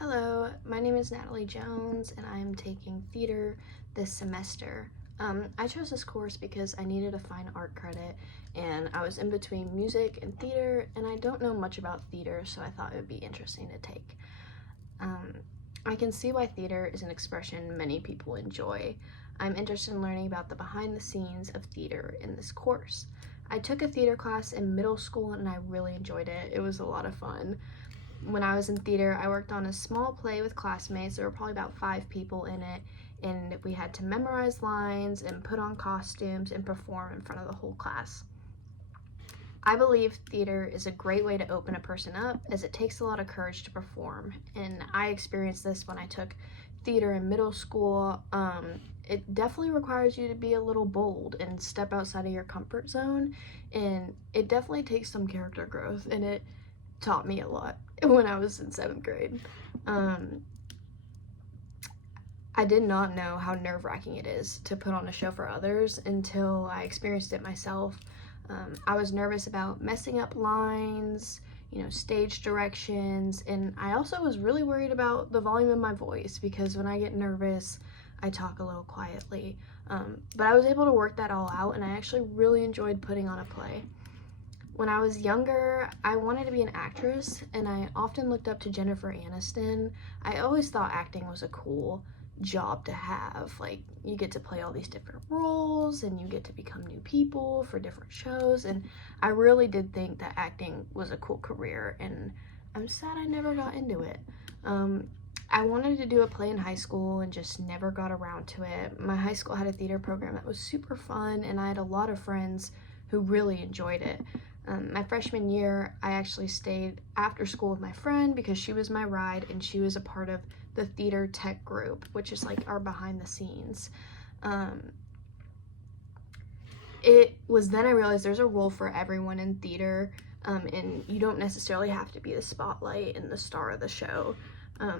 Hello, my name is Natalie Jones and I'm taking theater this semester. I chose this course because I needed a fine art credit and I was in between music and theater and I don't know much about theater, so I thought it would be interesting to take. I can see why theater is an expression many people enjoy. I'm interested in learning about the behind the scenes of theater in this course. I took a theater class in middle school and I really enjoyed it. It was a lot of fun. When I was in theater, I worked on a small play with classmates. There were probably about 5 people in it, and we had to memorize lines and put on costumes and perform in front of the whole class. I believe theater is a great way to open a person up, as it takes a lot of courage to perform, and I experienced this when I took theater in middle school. It definitely requires you to be a little bold and step outside of your comfort zone, and it definitely takes some character growth, and it taught me a lot when I was in 7th grade. I did not know how nerve-wracking it is to put on a show for others until I experienced it myself. I was nervous about messing up lines, stage directions, and I also was really worried about the volume of my voice because when I get nervous, I talk a little quietly. But I was able to work that all out, and I actually really enjoyed putting on a play. When I was younger, I wanted to be an actress, and I often looked up to Jennifer Aniston. I always thought acting was a cool job to have. Like, you get to play all these different roles, and you get to become new people for different shows, and I really did think that acting was a cool career, and I'm sad I never got into it. I wanted to do a play in high school and just never got around to it. My high school had a theater program that was super fun, and I had a lot of friends who really enjoyed it. My freshman year, I actually stayed after school with my friend because she was my ride and she was a part of the theater tech group, which is like our behind the scenes. It was then I realized there's a role for everyone in theater, and you don't necessarily have to be the spotlight and the star of the show.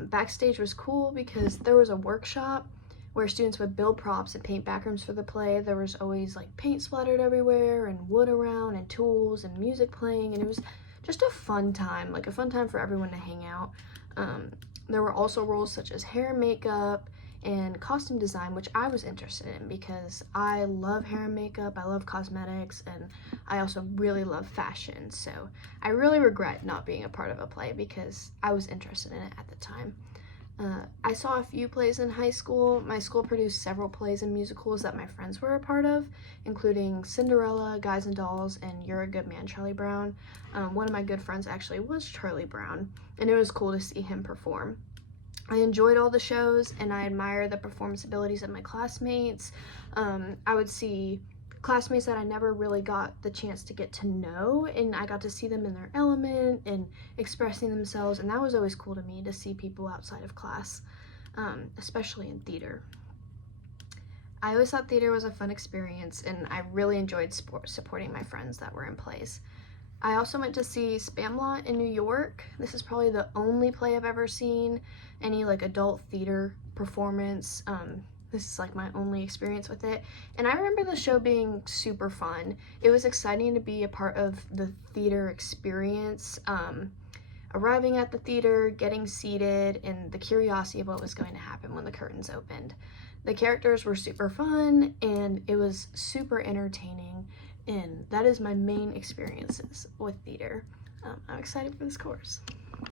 Backstage was cool because there was a workshop where students would build props and paint backrooms for the play. There was always like paint splattered everywhere and wood around and tools and music playing, and it was just a fun time, like a fun time for everyone to hang out. There were also roles such as hair and makeup and costume design, which I was interested in because I love hair and makeup, I love cosmetics, and I also really love fashion. So I really regret not being a part of a play because I was interested in it at the time. I saw a few plays in high school. My school produced several plays and musicals that my friends were a part of, including Cinderella, Guys and Dolls, and You're a Good Man, Charlie Brown. One of my good friends actually was Charlie Brown, and it was cool to see him perform. I enjoyed all the shows, and I admire the performance abilities of my classmates. I would see classmates that I never really got the chance to get to know, and I got to see them in their element and expressing themselves, and that was always cool to me to see people outside of class, especially in theater. I always thought theater was a fun experience, and I really enjoyed supporting my friends that were in plays. I also went to see Spamalot in New York. This is probably the only play I've ever seen any like adult theater performance. This is like my only experience with it, and I remember the show being super fun. It was exciting to be a part of the theater experience, arriving at the theater, getting seated, and the curiosity of what was going to happen when the curtains opened. The characters were super fun, and it was super entertaining, and that is my main experiences with theater. I'm excited for this course.